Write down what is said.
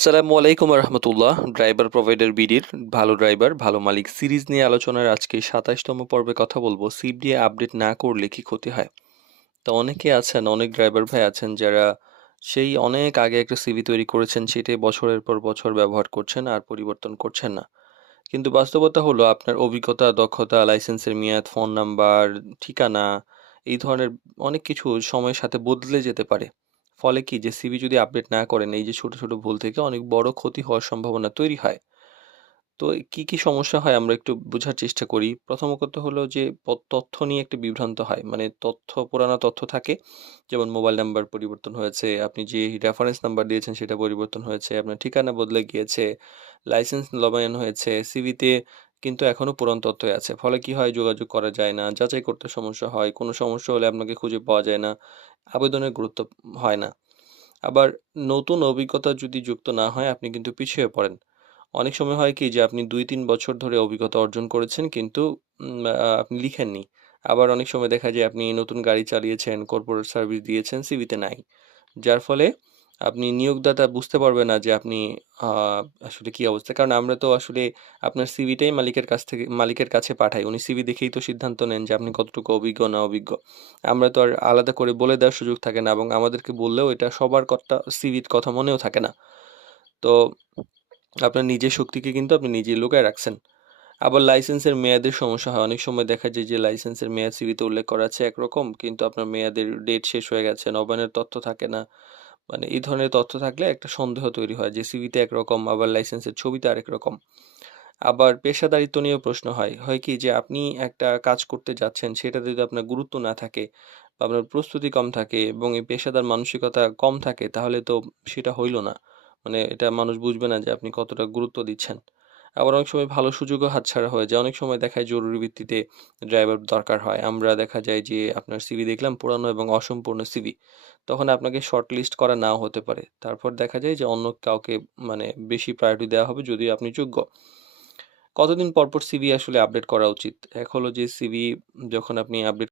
আসসালামু আলাইকুম রহমতুল্লাহ। Driver provider বিডির ভালো ড্রাইভার ভালো মালিক সিরিজ নিয়ে আলোচনার আজকে ২৭তম পর্বে কথা বলবো। সিপ দিয়ে আপডেট না করলে কি ক্ষতি হয়? তো অনেকে আছেন, অনেক ড্রাইভার ভাই আছেন যারা সেই অনেক আগে একটা সিভি তৈরি করেছেন, সেটাই বছরের পর বছর ব্যবহার করছেন আর পরিবর্তন করছেন না। কিন্তু বাস্তবতা হলো আপনার অভিজ্ঞতা, দক্ষতা, লাইসেন্সের মেয়াদ, ফোন নাম্বার, ঠিকানা এই ধরনের অনেক কিছু সময়ের সাথে বদলে যেতে পারে। ফলে কি যে সিভি যদি আপডেট না করেন, এই যে ছোট, ছোট ভুল থেকে অনেক বড় ক্ষতি হওয়ার সম্ভাবনা তৈরি হয়। তো কি, কি সমস্যা হয় আমরা একটু বোঝার চেষ্টা করি। প্রথম কথা হলো যে তথ্য নিয়ে একটা বিভ্রান্ত হয়। মানে পুরানো তথ্য থাকে। যেমন মোবাইল নাম্বার পরিবর্তন হয়েছে, আপনি যে রেফারেন্স নাম্বার দিয়েছেন সেটা পরিবর্তন হয়েছে, আপনার ঠিকানা বদলে গিয়েছে, লাইসেন্স নবায়ন হয়েছে, সিভিতে কিন্তু এখনো পুরান তথ্যই আছে। ফলে কি হয়, যোগাযোগ করা যায় না, যাচাই করতে সমস্যা হয়, কোনো সমস্যা হলে আপনাকে খুঁজে পাওয়া যায় না, আবেদনের গুরুত্ব হয় না। আবার নতুন অভিজ্ঞতা যদি যুক্ত না হয়, আপনি কিন্তু পিছিয়ে পড়েন। অনেক সময় হয় কি যে আপনি ২-৩ বছর ধরে অভিজ্ঞতা অর্জন করেছেন, কিন্তু আপনি লিখেননি। আবার অনেক সময় দেখা যায় আপনি নতুন গাড়ি চালিয়েছেন, কর্পোরেট সার্ভিস দিয়েছেন, সিভিতে নাই। যার ফলে আপনি নিয়োগদাতা বুঝতে পারবে না যে আপনি আ আসলে কি অবস্থা। কারণ আমরা তো আসলে আপনার সিভিটাই মালিকের কাছে পাঠাই। উনি সিভি দেখেই তো সিদ্ধান্ত নেন যে আপনি কতটুকু অভিজ্ঞ না অভিজ্ঞ। আমরা তো আর আলাদা করে বলে দেওয়ার সুযোগ থাকে না, এবং আমাদেরকে বললেও এটা সবার সিভির কথা মনেও থাকে না। তো আপনার নিজের শক্তিকে কিন্তু আপনি নিজেই লুকায় রাখছেন। আবার লাইসেন্সের মেয়াদের সমস্যা হয়। অনেক সময় দেখা যায় যে লাইসেন্সের মেয়াদ সিভিতে উল্লেখ করা আছে একরকম, কিন্তু আপনার মেয়াদের ডেট শেষ হয়ে গেছে, নবায়নের তথ্য থাকে না। মানে এই ধরনের তথ্য থাকলে একটা সন্দেহ তৈরি হয় যে সিভিতে একরকম, আবার লাইসেন্সের ছবিতে আরেক রকম। আবার পেশাদারিত্ব নিয়েও প্রশ্ন হয়। হয় কি যে আপনি একটা কাজ করতে যাচ্ছেন, সেটাতে যদি আপনার গুরুত্ব না থাকে বা আপনার প্রস্তুতি কম থাকে এবং এই পেশাদার মানসিকতা কম থাকে, তাহলে তো সেটা হইল না। মানে এটা মানুষ বুঝবে না যে আপনি কতটা গুরুত্ব দিচ্ছেন। আবার অনেক সময় ভালো সুযোগও হাতছাড়া হয়ে যায়। অনেক সময় দেখা যায় জরুরি ভিত্তিতে ড্রাইভার দরকার হয়। আমরা দেখা যায় যে আপনার সিভি দেখলাম পুরানো এবং অসম্পূর্ণ সিভি। তখন আপনাকে শর্ট লিস্ট করা নাও হতে পারে। তারপর দেখা যায় যে অন্য কাউকে মানে বেশি প্রায়োরিটি দেওয়া হবে যদিও আপনি যোগ্য। কতদিন পর সিভি আসলে আপডেট করা উচিত? এক হলো যে সিভি যখন আপনি আপডেট